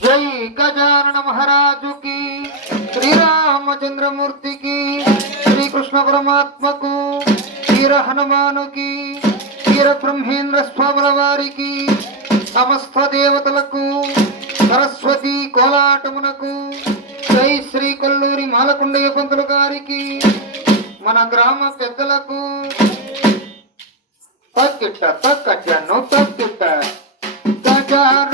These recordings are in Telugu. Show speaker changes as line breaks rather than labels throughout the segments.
జై గజానన మహారాజుకి శ్రీరామచంద్రమూర్తికి శ్రీకృష్ణ పరమాత్మకు వీర హనుమానుకి వీర బ్రహ్మేంద్ర స్వాముల వారికి సమస్త దేవతలకు సరస్వతి కోలాటమునకు జై శ్రీ కొల్లూరి మాలకొండయ్య పంతులు గారికి మన గ్రామ పెద్దలకు. తక్కిట్ట తక్కట్టను తక్కిట్ట గజాన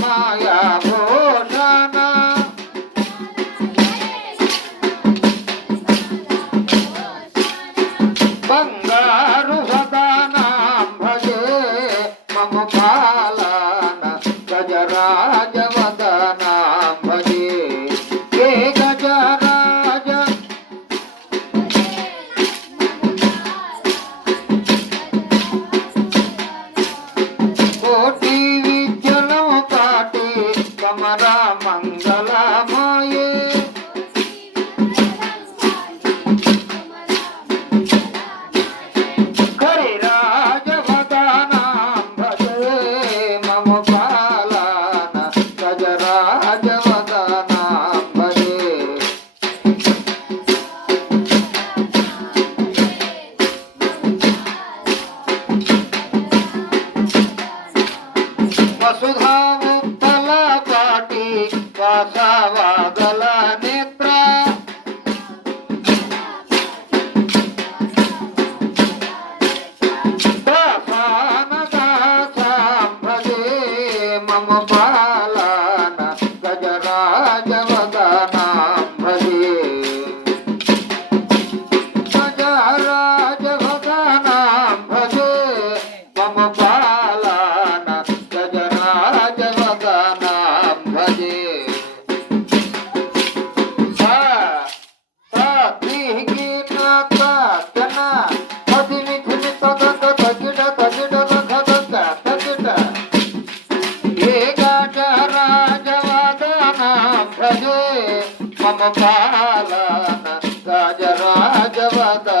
所以他 రామ పాలన గజరాజవదనా